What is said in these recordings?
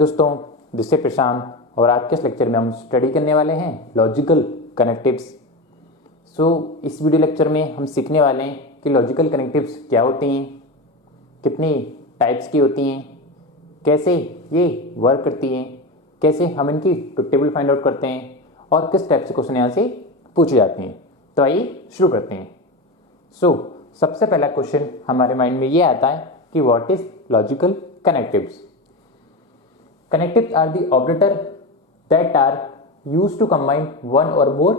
दोस्तों, this is प्रशांत और आज के इस लेक्चर में हम स्टडी करने वाले हैं लॉजिकल कनेक्टिव्स। इस वीडियो लेक्चर में हम सीखने वाले हैं कि लॉजिकल कनेक्टिव्स क्या होती हैं, कितनी टाइप्स की होती हैं, कैसे ये वर्क करती हैं, कैसे हम इनकी टेबल फाइंड आउट करते हैं और किस टाइप से क्वेश्चन यहाँ से पूछे जाते हैं। तो आइए शुरू करते हैं। सबसे पहला क्वेश्चन हमारे माइंड में ये आता है कि what is logical connectives. Connectives are the operator that are used to combine one or more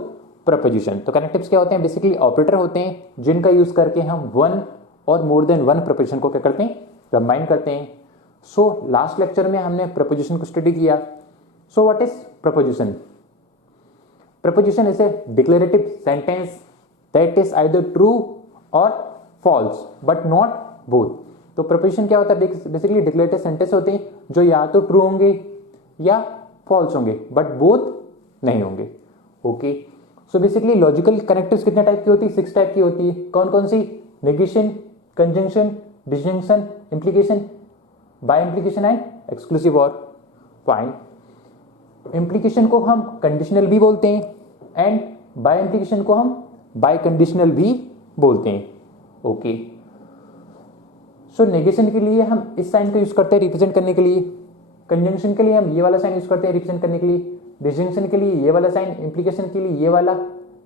proposition। तो connectives क्या होते हैं? बेसिकली ऑपरेटर होते हैं जिनका यूज करके हम वन और मोर देन वन प्रपोजिशन को क्या करते हैं, कंबाइन करते हैं। लास्ट लेक्चर में हमने प्रपोजिशन को स्टडी किया। What is preposition? Preposition is a declarative sentence that is either true और फॉल्स बट नॉट बोथ। तो प्रपोजिशन क्या होता है? बेसिकली डिक्लेरेटिव सेंटेंस होते हैं जो या तो ट्रू होंगे या फॉल्स होंगे बट बोथ नहीं होंगे। Okay, so basically logical connectives कितने टाइप की होती है? 6 टाइप की होती है। कौन कौन सी? Negation, conjunction, disjunction, implication, bi implication and exclusive or. Fine. Implication को हम कंडीशनल भी बोलते हैं एंड बाय इंप्लीकेशन को हम बाय कंडीशनल भी बोलते हैं। ओके, नेगेशन के लिए हम इस साइन को यूज करते हैं रिप्रेजेंट करने के लिए, कंजंक्शन के लिए हम ये वाला साइन यूज करते हैं रिप्रेजेंट करने के लिए, डिसजंक्शन के लिए ये वाला साइन, इंप्लीकेशन के लिए ये वाला,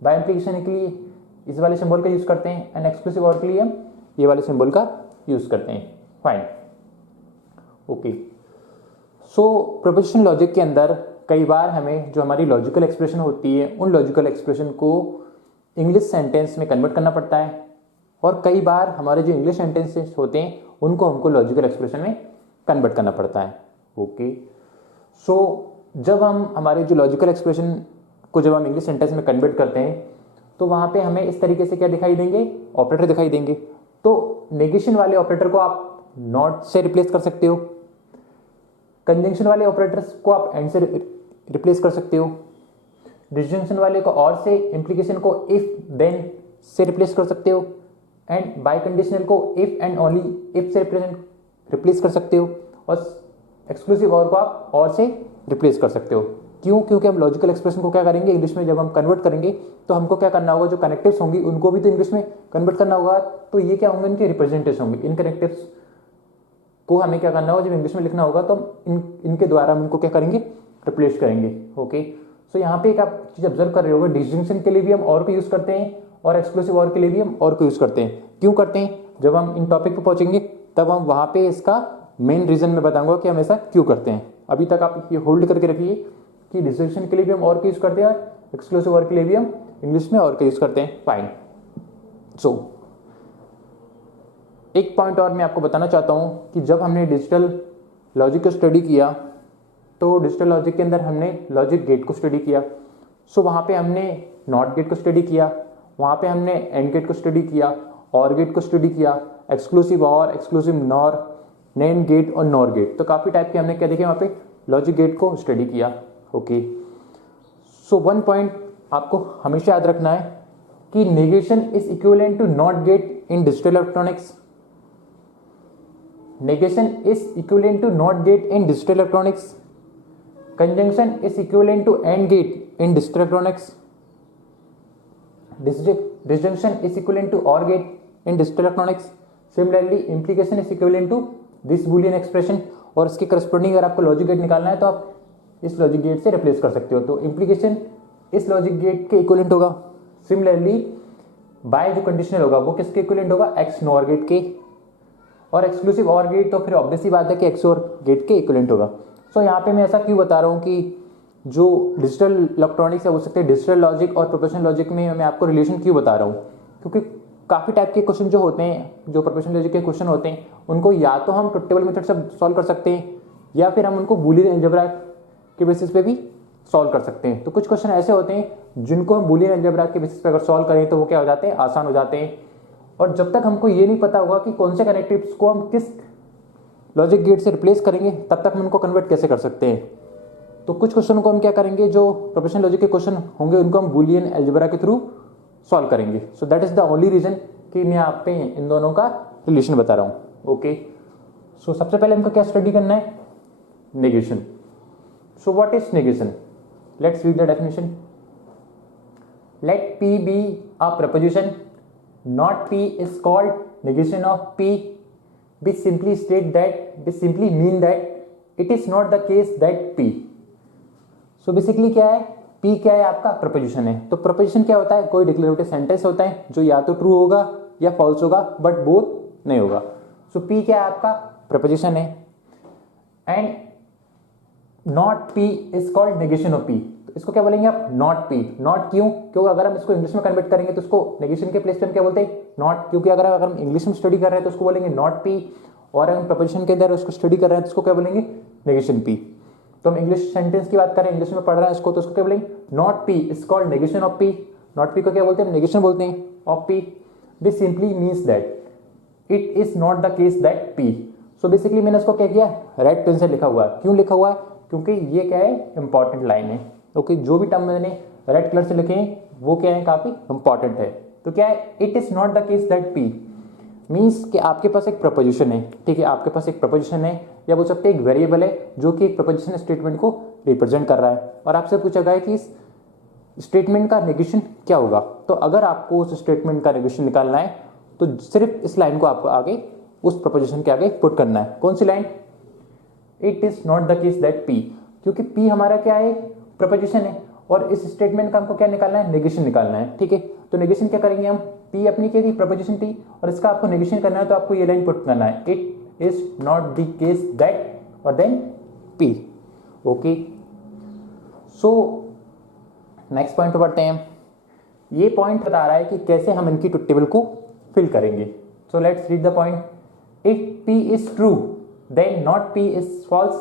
बाय इंप्लीकेशन के लिए इस वाले सिंबल का यूज करते हैं एंड एक्सक्लूसिव और के लिए हम ये वाले सिंबल का यूज करते हैं। फाइन। ओके, प्रोपोजिशन लॉजिक के अंदर कई बार हमें जो हमारी लॉजिकल एक्सप्रेशन होती है उन लॉजिकल एक्सप्रेशन को इंग्लिश सेंटेंस में कन्वर्ट करना पड़ता है और कई बार हमारे जो इंग्लिश सेंटेंसेस होते हैं उनको हमको लॉजिकल एक्सप्रेशन में कन्वर्ट करना पड़ता है। ओके, जब हम हमारे जो लॉजिकल एक्सप्रेशन को जब हम इंग्लिश सेंटेंस में कन्वर्ट करते हैं तो वहाँ पे हमें इस तरीके से क्या दिखाई देंगे? ऑपरेटर दिखाई देंगे। तो नेगेशन वाले ऑपरेटर को आप नॉट से रिप्लेस कर सकते हो, कंजंक्शन वाले ऑपरेटर्स को आप एंड से रिप्लेस कर सकते हो, डिसजंक्शन वाले को और से, इंप्लीकेशन को इफ देन से रिप्लेस कर सकते हो एंड बाय कंडीशनल को इफ एंड ओनली इफ से रिप्लेस कर सकते हो और एक्सक्लूसिव और को आप और से रिप्लेस कर सकते हो। क्यों? क्योंकि हम लॉजिकल एक्सप्रेशन को क्या करेंगे इंग्लिश में जब हम कन्वर्ट करेंगे तो हमको क्या करना होगा, जो कनेक्टिव्स होंगी उनको भी तो इंग्लिश में कन्वर्ट करना होगा। तो ये क्या होंगे? इनके रिप्रेजेंटेशन होंगे। इन कनेक्टिव्स को हमें क्या करना होगा, जब इंग्लिश में लिखना होगा तो हम इनके द्वारा हम इनको क्या करेंगे, रिप्लेस करेंगे। ओके, यहाँ पे एक आप चीज ऑब्जर्व कर रहे होगे, डिसजंक्शन के लिए भी हम और को यूज करते हैं और एक्सक्लूसिव और के लिए भी हम और को यूज करते हैं। क्यों करते हैं? जब हम इन टॉपिक पे पहुंचेंगे तब हम वहां पे इसका मेन रीजन में बताऊंगा कि हम ऐसा क्यों करते हैं। अभी तक आप ये होल्ड करके रखिए कि डिसजंक्शन के लिए भी हम और को यूज करते हैं, एक्सक्लूसिव और के लिए भी हम इंग्लिश में और को यूज करते हैं। फाइन। एक पॉइंट और मैं आपको बताना चाहता हूं कि जब हमने डिजिटल लॉजिक को स्टडी किया तो डिजिटल लॉजिक के अंदर हमने लॉजिक गेट को स्टडी किया। वहां पे हमने नॉट गेट को स्टडी किया, वहां पे हमने एंड गेट को स्टडी किया, और गेट को स्टडी किया, exclusive or, exclusive NOR, NAND gate और नॉर गेट। तो काफी टाइप के हमने क्या देखे वहां पे लॉजिक गेट को स्टडी किया। ओके, वन पॉइंट आपको हमेशा याद रखना है कि negation is equivalent to not gate in digital electronics. Negation is equivalent to not gate in digital electronics. Conjunction is equivalent to and gate in digital electronics. Disjunction is equivalent to OR gate in digital electronics. Similarly, implication is equivalent to this Boolean expression। और इसके corresponding अगर आपको logic gate निकालना है तो आप इस logic gate से रिप्लेस कर सकते हो। तो implication इस लॉजिक गेट के इक्विवेलेंट होगा। सिमिलरली बाय जो कंडीशनल होगा वो किसके इक्विवेलेंट होगा? एक्स नॉर गेट के। और एक्सक्लूसिव OR गेट तो फिर ऑब्वियसली बात है कि एक्स और गेट के इक्विवेलेंट होगा। यहाँ पे मैं ऐसा क्यों बता रहा हूँ कि जो डिजिटल इलेक्ट्रॉनिक्स है हो सकते हैं डिजिटल लॉजिक और प्रोपोजिशन लॉजिक में मैं आपको रिलेशन क्यों बता रहा हूँ, क्योंकि काफ़ी टाइप के क्वेश्चन जो होते हैं, जो प्रोपोजिशन लॉजिक के क्वेश्चन होते हैं उनको या तो हम टेबल मेथड से सॉल्व कर सकते हैं या फिर हम उनको बूलियन अलजेब्रा के बेसिस पे भी सॉल्व कर सकते हैं। तो कुछ क्वेश्चन ऐसे होते हैं जिनको हम बूलियन अलजेब्रा के बेसिस पे अगर सॉल्व करें तो वो क्या हो जाते हैं, आसान हो जाते हैं। और जब तक हमको ये नहीं पता होगा कि कौन से कनेक्टिव्स को हम किस लॉजिक गेट से रिप्लेस करेंगे तब तक हम उनको कन्वर्ट कैसे कर सकते हैं। तो कुछ क्वेश्चन को हम क्या करेंगे, जो प्रोपोजिशन लॉजिक के क्वेश्चन होंगे उनको हम बूलियन अलजेब्रा के थ्रू सॉल्व करेंगे। That is the only reason कि मैं आप पे इन दोनों का रिलेशन बता रहा हूँ। ओके, सबसे पहले हमको क्या स्टडी करना है? negation. So what is negation? Let's read the definition. Let P be a preposition. Not P is called negation of P. We simply mean that it is not the case that P. So basically क्या है, P क्या है आपका preposition है. तो preposition क्या होता है, कोई डिक्लेरेटिव सेंटेंस होता है जो या तो ट्रू होगा या फॉल्स होगा, बट बोथ नहीं होगा. सो P क्या है आपका प्रपोजिशन है. And not P is called negation of P. तो इसको क्या बोलेंगे आप, नॉट P. नॉट क्यों, क्योंकि अगर हम इसको इंग्लिश में कन्वर्ट करेंगे तो इसको नेगेशन के प्लेस पे हम क्या बोलते हैं, नॉट. क्योंकि अगर हम इंग्लिश में स्टडी कर रहे हैं तो उसको बोलेंगे नॉट P, और हम प्रपोजिशन के अंदर उसको स्टडी कर रहे हैं तो उसको क्या बोलेंगे, नेगेशन P. तो हम इंग्लिश सेंटेंस की बात करें, इंग्लिश में पढ़ रहे हैं इसको, तो उसको क्या बोलेंगे, not P is called negation of P. Not P को क्या बोलते हैं, नेगेशन बोलते हैं of P. This simply means that it is not the case that P. So basically मैंने इसको क्या किया, रेड पेन से लिखा हुआ है. क्यों लिखा हुआ है, क्योंकि ये क्या है, इंपॉर्टेंट लाइन है. ओके, जो भी टर्म मैंने रेड कलर से लिखे हैं वो क्या है, काफी इंपॉर्टेंट है. तो क्या है, it is not the case that P means कि आपके पास एक प्रपोजिशन है. ठीक है, आपके पास एक प्रपोजिशन है, या बोल सकते हैं एक वेरिएबल है जो कि एक प्रपोजिशन स्टेटमेंट को रिप्रेजेंट कर रहा है, और आपसे पूछा गया है कि इस स्टेटमेंट का नेगेशन क्या होगा. तो अगर आपको उस स्टेटमेंट का नेगेशन निकालना है तो सिर्फ इस लाइन को आपको आगे उस प्रपोजिशन के आगे पुट करना है. कौन सी line, it is not the case that P. क्योंकि P हमारा क्या है, प्रपोजिशन है, और इस स्टेटमेंट का हमको क्या निकालना है, नेगेशन निकालना है. ठीक है, तो नेगेशन क्या करेंगे हम, P अपनी क्या थी, प्रपोजिशन थी, और इसका आपको नेगेशन करना है तो आपको ये लाइन पुट करना है, it is not the case that, और then P. Okay, so next point पर बढ़ते हैं. ये पॉइंट बता रहा है कि कैसे हम इनकी टेबल को फिल करेंगे. So let's read the point. If P is true then not P is false.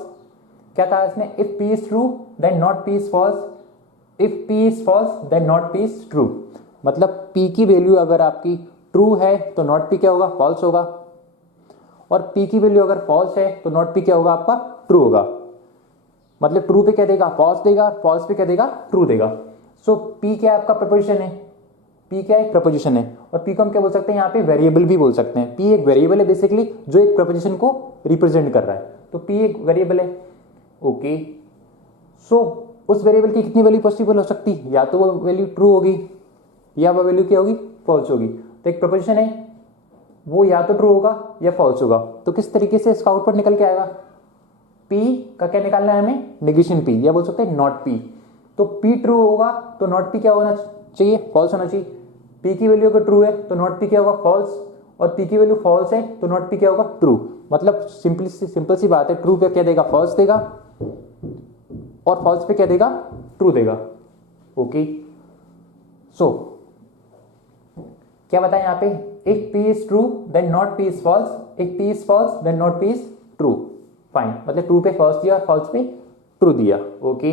क्या कहा इसने, if P is true then not P is false. If P is false then not P is true. मतलब P की value अगर आपकी true है तो not P क्या होगा, फॉल्स होगा, और P की वैल्यू अगर फॉल्स है तो नॉट P क्या होगा, आपका ट्रू होगा. मतलब ट्रू पे क्या देगा, फॉल्स देगा, फॉल्स पे क्या देगा, ट्रू देगा. सो P क्या है आपका प्रपोजिशन है, P क्या है, प्रपोजिशन है, और P को हम क्या बोल सकते हैं, यहाँ पे वेरिएबल भी बोल सकते हैं. P एक वेरिएबल है बेसिकली जो एक प्रपोजिशन को रिप्रेजेंट कर रहा है. तो P एक वेरिएबल है. ओके, सो उस वेरिएबल की कितनी वैल्यू पॉसिबल हो सकती है, या तो वो वैल्यू ट्रू होगी या वो वैल्यू क्या होगी, फॉल्स होगी. तो एक प्रपोजिशन है वो या तो ट्रू होगा या फॉल्स होगा. तो किस तरीके से इसका आउटपुट निकल के आएगा, P का क्या निकालना है हमें, नेगेशन P, या बोल सकते हैं नॉट P. तो P ट्रू होगा तो नॉट P क्या होना चाहिए, फॉल्स होना चाहिए. P की वैल्यू अगर ट्रू है तो नॉट P क्या होगा, फॉल्स, और P की वैल्यू फॉल्स है तो नॉट P क्या होगा, ट्रू. मतलब सिंपल सी बात है, ट्रू पे क्या देगा, फॉल्स देगा, और फॉल्स पे क्या देगा, ट्रू देगा. ओके, सो क्या बताएं यहाँ पे, if P is true then not P is false. If P is false then not P is true. Fine, मतलब ट्रू पे फॉल्स दिया और फॉल्स पे ट्रू दिया. ओके,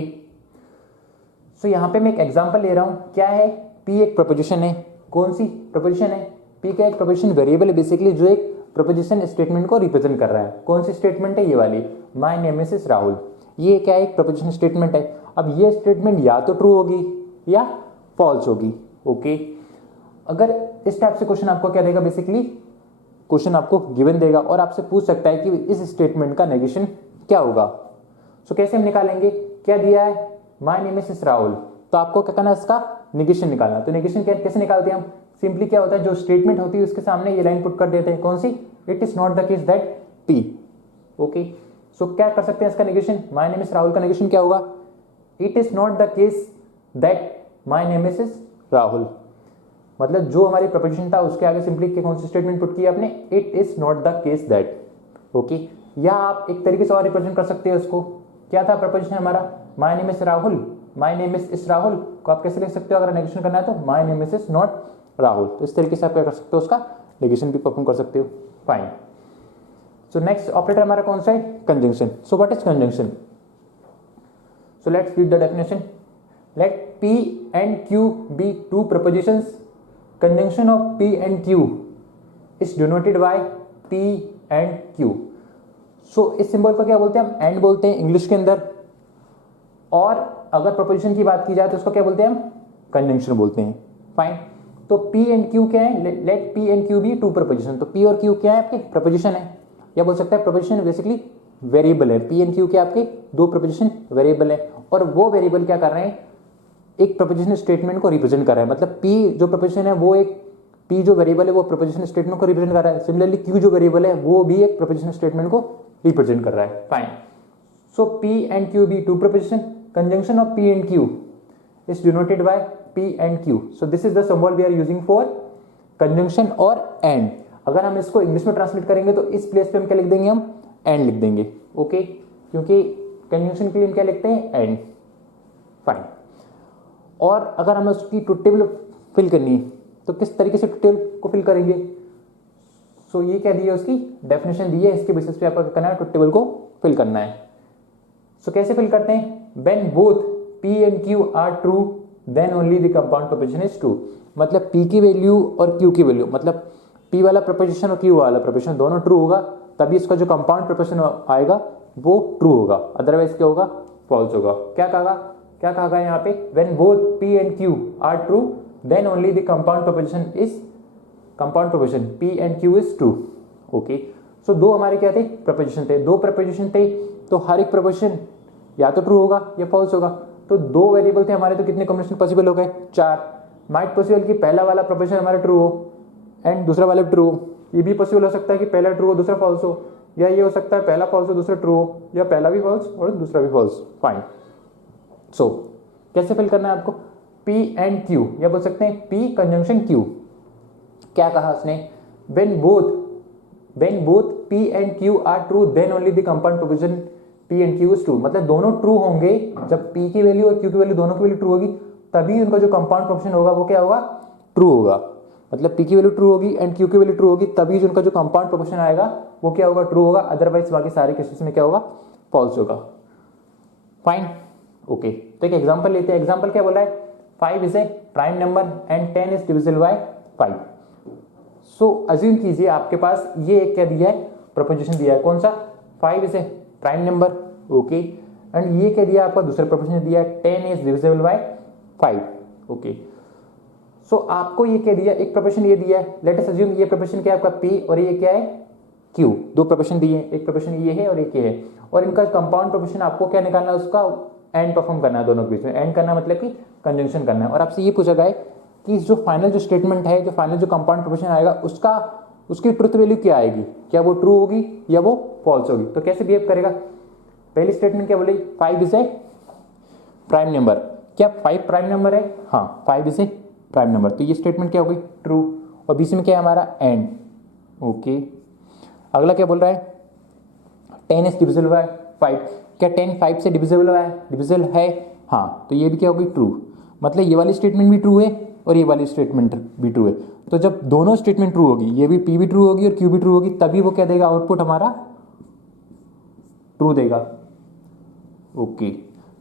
सो यहाँ पे मैं एक एग्जांपल ले रहा हूं. क्या है, P एक प्रपोजिशन है. कौन सी प्रपोजिशन है, P का एक प्रपोजिशन वेरिएबल है बेसिकली जो एक प्रपोजिशन स्टेटमेंट को रिप्रेजेंट कर रहा है. कौन सी स्टेटमेंट है, ये वाली, माय नेम इज राहुल. ये क्या है, एक प्रपोजिशन स्टेटमेंट है. अब ये स्टेटमेंट या तो ट्रू होगी या फॉल्स होगी. ओके, अगर इस टाइप से क्वेश्चन आपको क्या देगा, बेसिकली क्वेश्चन आपको गिवन देगा और आपसे पूछ सकता है कि इस स्टेटमेंट का नेगेशन क्या होगा. सो कैसे हम निकालेंगे, क्या दिया है, माय नेम इज राहुल, तो आपको क्या करना है, इसका नेगेशन निकालना. तो नेगेशन कैसे निकालते हैं हम, सिंपली क्या होता है, जो स्टेटमेंट होती है उसके सामने ये लाइन पुट कर देते हैं. कौन सी, it is not the case that P. Okay, so क्या कर सकते हैं इसका negation, my name is Rahul का नेगेशन क्या होगा, it is not the case that my name is Rahul. मतलब जो हमारी प्रपोजिशन था उसके आगे सिंपली कौन सी स्टेटमेंट पुट की आपने, it is not the case that. Okay, या आप एक तरीके से और रिप्रेजेंट कर सकते हैं उसको. क्या था प्रपोजिशन हमारा, my name is Rahul. My name is Rahul को आप कैसे लिख सकते हो, अगर नेगेशन करना है तो my name is not Rahul. तो इस तरीके से आप क्या कर सकते हो, उसका नेगेशन भी परफॉर्म कर सकते हो. फाइन, सो नेक्स्ट ऑपरेटर हमारा कौन सा है, conjunction. So what is conjunction, so let's read the definition. Let P and Q be two prepositions. Conjunction of P and Q is denoted by P and Q. So इस symbol को क्या बोलते हैं हम, एंड बोलते हैं English के अंदर. और अगर प्रपोजिशन की बात की जाए तो उसको क्या बोलते हैं हम, कंजंक्शन बोलते हैं. फाइन, तो P and Q क्या है, late P and Q be two preposition. तो P और Q क्या है, आपके प्रपोजिशन है, या बोल सकते हैं प्रपोजिशन बेसिकली वेरिएबल है, पी एंड क्यू के आपके दो प्रोपोजिशन वेरिएबल है, और वो वेरिएबल क्या कर रहे हैं, एक प्रोपोजिशन स्टेटमेंट को रिप्रेजेंट कर रहा है। मतलब पी जो प्रोपोजिशन है वो एक, पी जो वेरिएबल है वो प्रोपोजिशन स्टेटमेंट को रिप्रेजेंट कर रहा है। सिमिलरली क्यू जो वेरिएबल है वो भी एक प्रोपोजिशन स्टेटमेंट को रिप्रेजेंट कर रहा है। Fine. So p and q be two proposition, conjunction of p and q is denoted by p and q. So this is the symbol we are using for conjunction और and. अगर हम इसको English में translate करेंगे तो इस place पे हम क्या लिख देंगे, हम एंड लिख देंगे। ओके, क्योंकि कंजंक्शन के लिए हम क्या लिखते हैं, एंड। फाइन। और अगर हमें उसकी ट्रुथ टेबल फिल करनी है तो किस तरीके से ट्रुथ टेबल को फिल करेंगे। सो ये क्या दी है, उसकी डेफिनेशन दी है, इसके बेसिस पे आपको क्या करना है, ट्रुथ टेबल को फिल करना है। सो कैसे फिल करते हैं, when both P and Q are true then only the compound proposition is true. मतलब P की वैल्यू और Q की वैल्यू, मतलब P वाला प्रोपोजिशन और Q वाला प्रोपोजिशन दोनों ट्रू होगा तभी इसका जो कंपाउंड प्रोपोजिशन आएगा वो ट्रू होगा, अदरवाइज क्या होगा, फॉल्स होगा। क्या कहा यहाँ पे, when both P and Q are true then only the compound proposition is, compound proposition P and Q is true. Okay, so दो हमारे क्या थे, प्रोपोजिशन थे, दो प्रोपोजिशन थे, तो हर एक प्रोपोजिशन या तो ट्रू होगा या फॉल्स होगा। तो दो वेरिएबल थे हमारे, तो कितने कॉम्बिनेशन पॉसिबल हो गए, 4। माइट पॉसिबल कि पहला वाला प्रोपोजिशन हमारा ट्रू हो एंड दूसरा वाला ट्रू हो। ये भी पॉसिबल हो सकता है कि पहला ट्रू हो दूसरा फॉल्स हो, या ये हो सकता है पहला फॉल्स हो दूसरा ट्रू हो, या पहला भी फॉल्स और दूसरा भी फॉल्स। फाइन। सो कैसे फिल करना है आपको, P एंड Q, या बोल सकते हैं P कंजंक्शन Q। क्या कहा उसने, when both P and Q are true then only the compound proposition P and Q is true। मतलब दोनों ट्रू होंगे, जब P की वैल्यू और Q की वैल्यू दोनों की वैल्यू ट्रू होगी तभी उनका जो कंपाउंड प्रोपोजिशन होगा वो क्या होगा, ट्रू होगा। मतलब P की वैल्यू ट्रू होगी एंड Q की वैल्यू ट्रू होगी तभी जो उनका जो कंपाउंड प्रोपोजिशन आएगा वो क्या होगा, ट्रू होगा, अदरवाइज बाकी सारे केसेस में क्या होगा, फॉल्स होगा। फाइन। ओके, तो एक एग्जांपल लेते हैं। एग्जांपल क्या बोला है, 5 is a prime number and 10 is divisible bye 5। So assume कीजिए आपके पास ये एक क्या दिया है, प्रोपोजिशन दिया है, कौन सा, 5 is a prime number. Okay, and ये क्या दिया आपका, दूसरा प्रोपोजिशन दिया है 10 इज डिविजिबल बाय 5। ओके, सो आपको ये क्या दिया, एक प्रोपोजिशन ये दिया है, लेट अस अज्यूम ये प्रोपोजिशन क्या है आपका P और ये क्या है Q। दो प्रोपोजिशन दिए हैं, एक प्रोपोजिशन ये है और एक ये है, और इनका कंपाउंड प्रोपोजिशन आपको क्या निकालना है, उसका एंड परफॉर्म करना है दोनों के बीच में। एंड करना मतलब कि कंजंक्शन करना है। और आपसे ये पूछा गया है कि जो फाइनल जो स्टेटमेंट है, जो फाइनल जो कंपाउंड प्रोपोजिशन आएगा उसका, उसकी ट्रुथ वैल्यू क्या आएगी, क्या वो ट्रू होगी या वो फॉल्स होगी। तो कैसे बिहेव करेगा, पहली स्टेटमेंट क्या बोली, 5 इज ए प्राइम नंबर। क्या 5 प्राइम नंबर है, हाँ 5 इज ए प्राइम नंबर, तो ये स्टेटमेंट क्या होगी, ट्रू। और बीच में क्या है हमारा, एंड। ओके, अगला क्या बोल रहा है, 10 इज डिविजिबल बाय 5। क्या 10 5 से डिविजिबल है, हाँ, तो ये भी क्या होगी, ट्रू। मतलब ये वाली स्टेटमेंट भी ट्रू है और ये वाली स्टेटमेंट भी ट्रू है। तो जब दोनों स्टेटमेंट ट्रू होगी, ये भी P भी ट्रू होगी और Q भी ट्रू होगी, तभी वो क्या देगा, आउटपुट हमारा ट्रू देगा। ओके,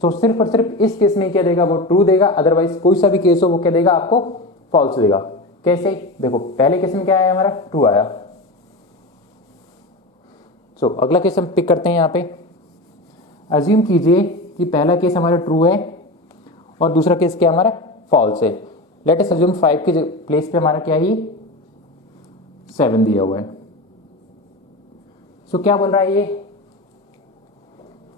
तो सिर्फ और सिर्फ इस केस में क्या देगा, वो ट्रू देगा, अदरवाइज कोई सा भी केस हो वो क्या देगा, आपको फॉल्स देगा। कैसे, देखो पहले केस में क्या आया हमारा, ट्रू आया। सो अगला केस हम पिक करते हैं। यहाँ पे अज्यूम कीजिए कि पहला केस हमारा ट्रू है और दूसरा केस क्या हमारा फॉल्स है। लेट अस अज्यूम 5 के प्लेस पे हमारा क्या ही 7 दिया हुआ है। सो क्या बोल रहा है ये,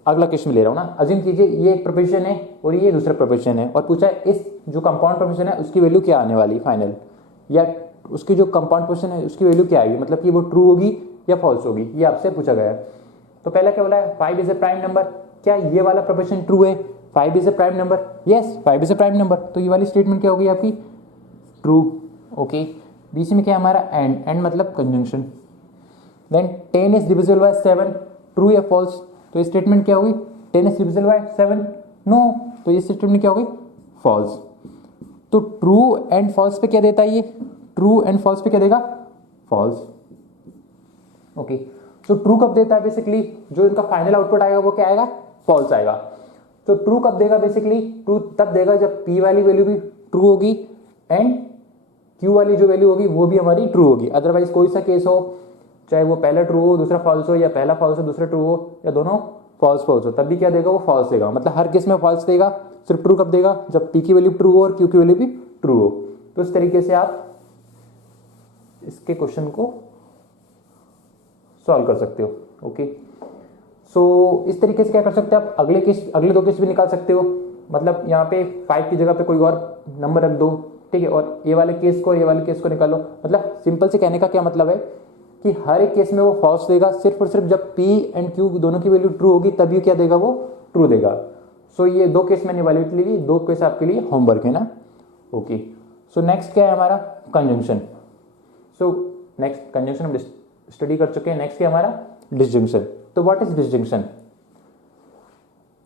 अगला क्वेश्चन में ले रहा हूं ना। अज्यूम कीजिए ये एक प्रोपोजिशन है और ये दूसरा प्रोपोजिशन है, और पूछा है इस जो कंपाउंड प्रोपोजिशन है उसकी वैल्यू क्या आने वाली फाइनल, या उसकी जो कंपाउंड प्रोपोजिशन है उसकी वैल्यू क्या आएगी, मतलब कि वो ट्रू होगी या फॉल्स होगी, ये आपसे पूछा गया है। तो पहला क्या बोला है, 5 इज ए प्राइम नंबर। क्या ये वाला प्रोपोजिशन ट्रू है, 5 is a prime number, yes 5 is a prime number, तो ये वाली स्टेटमेंट क्या होगी आपकी, ट्रू। ओके, बीच में क्या हमारा एंड मतलब conjunction. Then 10 is divisible by 7, true या फॉल्स, तो ये स्टेटमेंट क्या होगी, 10 इज डिविजिबल बाय 7, नो, तो ये स्टेटमेंट क्या होगी, फॉल्स। तो ट्रू एंड फॉल्स पे क्या देता है ये, ट्रू एंड फॉल्स पे क्या देगा, फॉल्स। ओके, तो ट्रू कब देता है, बेसिकली जो इनका फाइनल आउटपुट आएगा वो क्या आएगा, फॉल्स आएगा। तो ट्रू कब देगा, बेसिकली ट्रू तब देगा जब P वाली वैल्यू भी ट्रू होगी एंड Q वाली जो वैल्यू होगी वो भी हमारी ट्रू होगी। अदरवाइज कोई सा केस हो, चाहे वो पहला ट्रू हो दूसरा फॉल्स हो, या पहला फॉल्स हो दूसरा ट्रू हो, या दोनों फॉल्स हो, तब भी क्या देगा, वो फॉल्स देगा। मतलब हर केस में फॉल्स देगा। सिर्फ ट्रू कब देगा, जब P की वैल्यू ट्रू हो और Q की वैल्यू भी ट्रू हो। तो इस तरीके से आप इसके क्वेश्चन को सॉल्व कर सकते हो। ओके, सो इस तरीके से क्या कर सकते हैं आप, अगले दो केस भी निकाल सकते हो। मतलब यहाँ पे 5 की जगह पे कोई और नंबर रख दो, ठीक है, और ये वाले केस को निकालो। मतलब सिंपल से कहने का क्या मतलब है कि हर एक केस में वो फॉल्स देगा, सिर्फ और सिर्फ जब P एंड Q दोनों की वैल्यू ट्रू होगी तभी क्या देगा, वो ट्रू देगा। सो ये 2 केस मैंने इवैल्यूएट ली, 2 केस आपके लिए होमवर्क है ना। ओके, सो नेक्स्ट क्या है हमारा, कंजंक्शन। सो नेक्स्ट कंजंक्शन हम स्टडी कर चुके हैं। नेक्स्ट क्या हमारा, डिसजंक्शन। तो व्हाट इज डिसजंक्शन?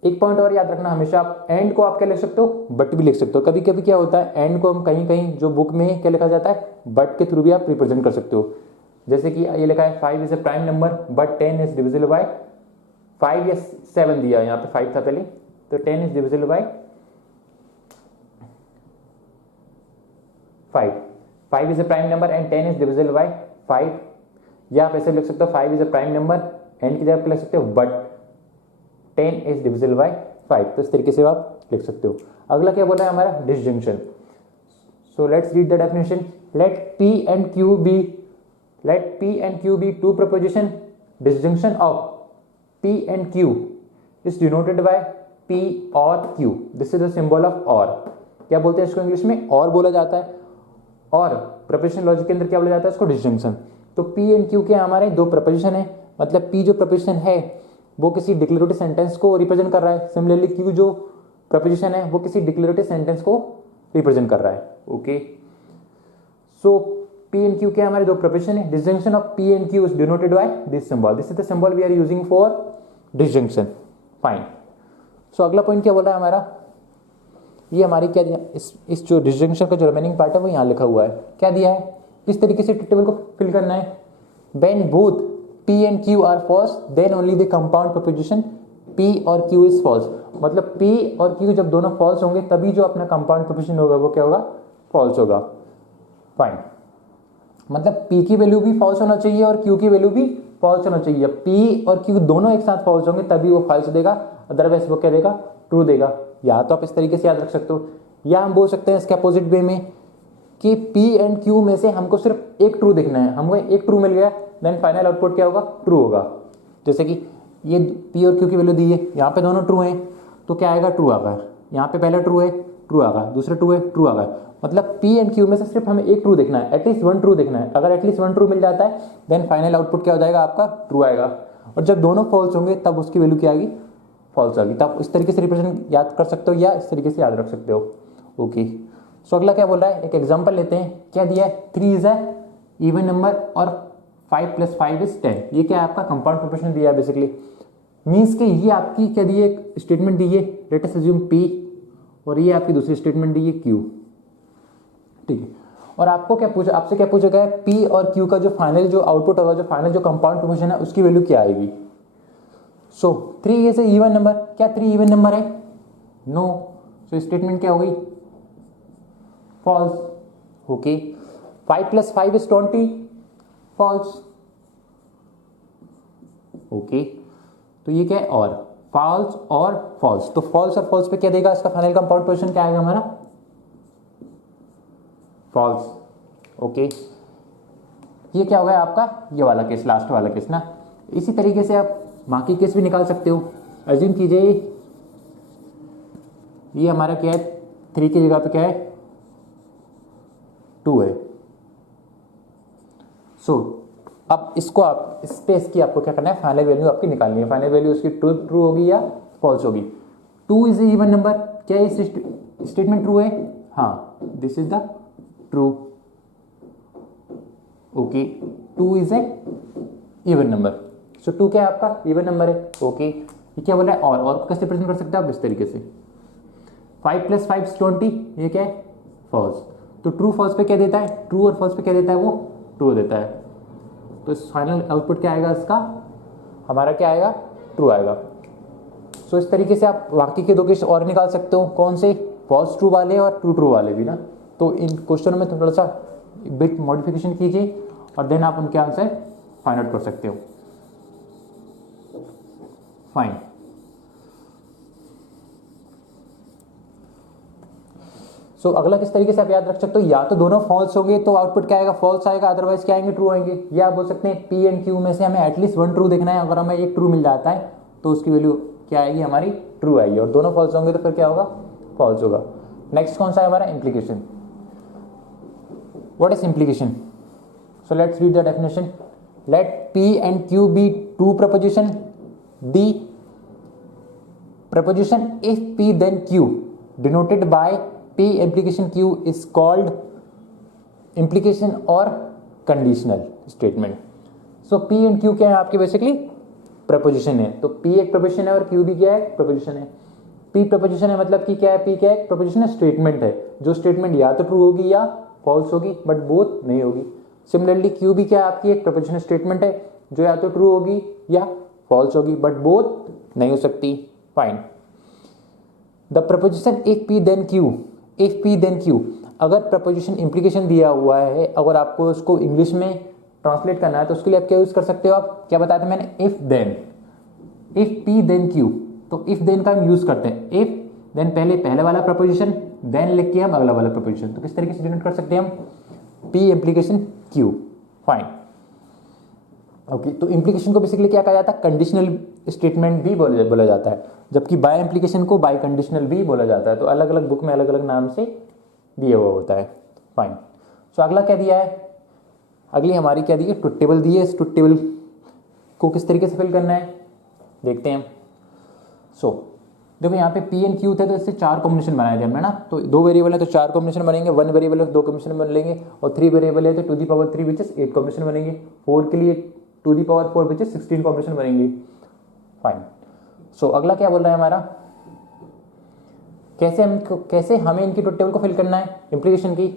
एक पॉइंट और याद रखना, हमेशा आप एंड को आप क्या लिख सकते हो, बट भी लिख सकते हो। कभी कभी क्या होता है, एंड को हम कहीं कहीं जो बुक में क्या लिखा जाता है, बट के थ्रू भी आप रिप्रेजेंट कर सकते हो। जैसे कि ये लिखा है 5 is a prime number but 10 is divisible bye 5 या 7 दिया, यहाँ पे 5 था पहले, तो 10 is divisible bye 5। 5 is a prime number and 10 is divisible bye 5। या आप ऐसे लिख सकते हो 5 is a prime number, and की जगह पे लिख सकते हो बट 10 इज डिविजिबल बाय 5। तो इस तरीके से आप लिख सकते हो। अगला क्या बोला है हमारा, disjunction. So let's read the definition. Let P and Q be two proposition. Disjunction of P and Q is denoted by P or Q. This is the symbol of or. क्या बोलते हैं इसको इंग्लिश में, और बोला जाता है। और प्रपोजिशन लॉजिक के अंदर क्या बोला जाता है इसको, डिसजंक्शन। तो P एंड Q के हमारे 2 प्रपोजिशन है। मतलब P जो प्रपोजिशन है वो किसी डिक्लेरेटिव सेंटेंस को रिप्रेजेंट कर रहा है। सिमिलरली Q जो प्रपोजिशन है वो किसी डिक्लेरेटिव सेंटेंस को रिप्रेजेंट कर रहा है। Okay, so P and Q के हमारे 2 प्रपोजिशन है। Disjunction of P and Q is denoted by this symbol. This is the symbol we are using for disjunction. Fine. So अगला पॉइंट क्या बोला है हमारा, ये हमारी क्या दिया, इस जो डिसजंक्शन का जो रिमेनिंग पार्ट है वो यहाँ लिखा हुआ है। क्या दिया है, किस तरीके से टेबल को फिल करना है। When both P and Q are false, then only the compound proposition P और Q is false. मतलब P और Q जब दोनों false होंगे तभी जो अपना कंपाउंड प्रोपोजिशन होगा वो क्या होगा, false होगा। फाइन, मतलब P की वैल्यू भी फॉल्स होना चाहिए और Q की वैल्यू भी फॉल्स होना चाहिए। P और Q दोनों एक साथ फॉल्स होंगे तभी वो फॉल्स देगा, अदरवाइज वो क्या देगा, ट्रू देगा। या तो आप इस तरीके से याद रख सकते हो, या हम बोल सकते हैं इसके अपोजिट वे में कि P एंड Q में से हमको सिर्फ एक ट्रू देखना है। हमको एक ट्रू मिल गया, देन फाइनल आउटपुट क्या होगा, ट्रू होगा। जैसे कि ये P और Q की वैल्यू दी है, यहाँ पे दोनों ट्रू हैं तो क्या आएगा, ट्रू आ गया। यहाँ पे पहला ट्रू है, ट्रू आ गया, दूसरा ट्रू है, ट्रू आ गया। मतलब P एंड Q में से सिर्फ हमें एक ट्रू देखना है, एटलीस्ट 1 ट्रू देखना है। अगर एटलीस्ट 1 ट्रू मिल जाता है देन फाइनल आउटपुट क्या हो जाएगा आपका, ट्रू आएगा। और जब दोनों फॉल्स होंगे तब उसकी वैल्यू क्या आएगी, फॉल्स आएगी। तब इस तरीके से रिप्रेजेंट याद कर सकते हो या इस तरीके से याद रख सकते हो। ओके, सो अगला क्या बोल रहा है, एक एग्जाम्पल लेते हैं। क्या दिया है, 3 इज अ इवन नंबर और 5 + 5 इज 10। ये क्या है आपका कंपाउंड प्रोपोर्शन दिया है बेसिकली। मीन्स कि ये आपकी क्या दी है, एक स्टेटमेंट दी है, लेट अस अज्यूम P, और ये आपकी दूसरी स्टेटमेंट दी है Q, ठीक है। और आपको क्या पूछा, आपसे क्या पूछा गया है, P और Q का जो फाइनल जो आउटपुट होगा, जो फाइनल जो कंपाउंड प्रोपोर्शन है उसकी वैल्यू क्या आएगी। So 3 is a even number, क्या 3 इवन नंबर है, नो। सो स्टेटमेंट क्या हो गई, false. Okay, 5 + 5 is 20, false. Okay, तो ये क्या है, और फॉल्स और फॉल्स। तो फॉल्स और फॉल्स पे क्या देगा, इसका फाइनल कंपाउंड प्रोपोर्शन क्या आएगा हमारा, फॉल्स। ओके, ये क्या हो गया आपका, ये वाला केस, लास्ट वाला केस ना। इसी तरीके से आप बाकी केस भी निकाल सकते हो। अज्यूम कीजिए ये हमारा क्या है, 3 की जगह पे क्या है, 2 है। सो अब इसको आप इस पे इसकी आपको क्या करना है, फाइनल वैल्यू आपकी निकालनी है। फाइनल वैल्यू उसकी ट्रू होगी या फॉल्स होगी। 2 इज ए इवन नंबर, क्या ये स्टेटमेंट ट्रू है, हाँ, this is the true. Okay, 2 is a even number. So 2 क्या है आपका, इवन नंबर है। ओके, ये क्या बोला है, और को कैसे प्रेजेंट कर सकते हैं आप, इस तरीके से 5 + 5 = 20, ये क्या है, फॉल्स। तो ट्रू फॉल्स पे क्या देता है, ट्रू और फॉल्स पे क्या देता है, वो ट्रू देता है। तो इस फाइनल आउटपुट क्या आएगा इसका, हमारा क्या आएगा, ट्रू आएगा। सो इस तरीके से आप बाकी के 2 केस और निकाल सकते हो। कौन से, फॉल्स ट्रू वाले और ट्रू ट्रू वाले भी ना। तो इन क्वेश्चनों में थोड़ा सा बिट मॉडिफिकेशन कीजिए और देन आप उनके आंसर फाइंड आउट कर सकते हो। फाइन, सो अगला किस तरीके से आप याद रख सकते हो, या तो दोनों फॉल्स होंगे तो आउटपुट क्या आएगा, फॉल्स आएगा, अदरवाइज क्या आएंगे, ट्रू आएंगे। या आप बोल सकते हैं P एंड Q में से हमें एटलीस्ट 1 ट्रू देखना है। अगर हमें एक ट्रू मिल जाता है तो उसकी वैल्यू क्या आएगी हमारी, ट्रू आएगी, और दोनों फॉल्स होंगे तो फिर क्या होगा, फॉल्स होगा। नेक्स्ट कौन सा है हमारा, implication. What is implication? So let's read the definition. Let P and Q be two proposition. The proposition if P then Q denoted by P implication Q is called implication or conditional statement. So P and Q क्या है आपके basically preposition है, तो P एक preposition है और Q भी क्या है, प्रपोजिशन है। P प्रपोजिशन है मतलब कि क्या है, P क्या है, प्रपोजिशन है, स्टेटमेंट है, जो स्टेटमेंट या तो ट्रू होगी या फॉल्स होगी, बट बोथ नहीं होगी। सिमिलरली Q भी क्या है, आपकी एक प्रपोजिशन स्टेटमेंट है, जो या तो ट्रू होगी या फॉल्स होगी, बट बोथ नहीं हो सकती। Fine. The proposition if P then Q, if P then Q, अगर प्रपोजिशन इम्प्लीकेशन दिया हुआ है, अगर आपको उसको इंग्लिश में ट्रांसलेट करना है तो उसके लिए आप क्या यूज कर सकते हो, आप क्या बताया था मैंने, if then, if P then Q, तो इफ देन का हम यूज करते हैं। इफ देन पहले वाला प्रपोजिशन, देन लिख के हम अगला वाला प्रपोजिशन, तो किस तरीके से डिनोट कर सकते हैं हम, P implication Q। Fine, okay. तो इम्प्लीकेशन को बेसिकली क्या कहा जाता है, कंडीशनल स्टेटमेंट भी बोला जाता है, जबकि बाय इम्प्लीकेशन को बाय कंडीशनल भी बोला जाता है। तो अलग अलग बुक में अलग अलग नाम से दिया हुआ होता है। फाइन। सो अगला क्या दिया है, अगली हमारी क्या दी है, ट्रुथ टेबल दी है। इस ट्रुथ टेबल को किस तरीके से फिल करना है देखते हैं। सो देखो यहाँ पे P एंड Q थे, तो इससे 4 कॉम्बिनेशन बनाए थे हमने ना, तो 2 वेरिएबल है तो 4 कॉम्बिनेशन बनेंगे, 1 वेरिएबल है तो 2 कॉम्बिनेशन बन लेंगे, और 3 वेरिएबल है तो 2 the power 3 which is 8 combination बनेंगे, 4 के लिए 2 the power 4 which is 16 combination बनेंगे। फाइन। सो अगला क्या बोल रहा है हमारा, कैसे हमें इनकी ट्रुथ टेबल को फिल करना है इम्प्लीकेशन की।